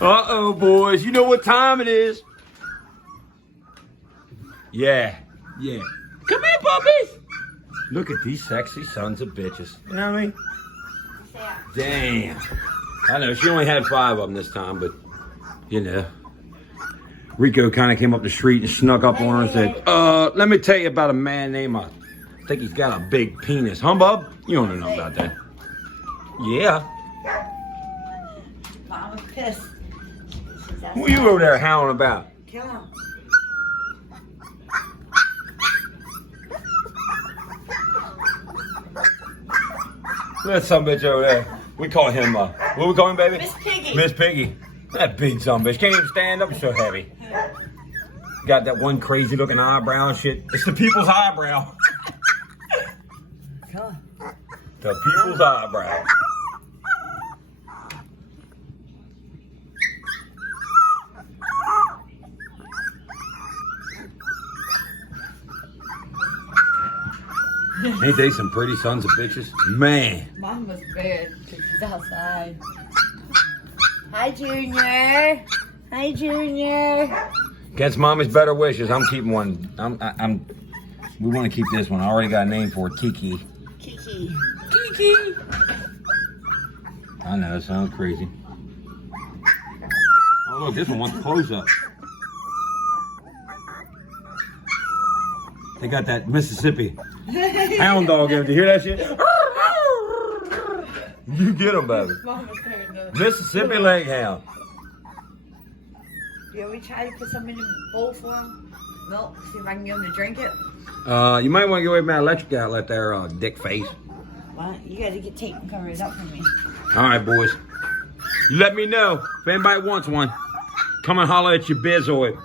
Uh-oh, boys. You know what time it is. Yeah. Come here, puppies. Look at these sexy sons of bitches. You know what I mean? Damn. I know, she only had 5 of them this time, but, you know. Rico kind of came up the street and snuck up on her and said, let me tell you about a man named, I think he's got a big penis. Huh, bub? You don't know about that. Yeah. Mama's pissed. What are you over there howling about? Kill him. That some bitch over there. We call him, what we call him, baby? Miss Piggy. Miss Piggy. That big son bitch. Can't even stand up, he's so heavy. Got that one crazy looking eyebrow and shit. It's the people's eyebrow. The people's eyebrow. Ain't they some pretty sons of bitches? Man. Mom was bad because she's outside. Hi, Junior. Hi, Junior. Against mommy's better wishes, I'm keeping one. We want to keep this one. I already got a name for it, Kiki. Kiki. Kiki. I know, it sounds crazy. Oh look, this one wants a close up. They got that Mississippi hound dog in it. You hear that shit? You get them, baby. Mississippi leg hound. You want me to try to put some in the bowl for him? Milk, see if I can get him to drink it. You might want to get away from that electric outlet there, dick face. Well, you gotta get tape and cover it up for me. All right, boys. You let me know if anybody wants one. Come and holler at your bizoid.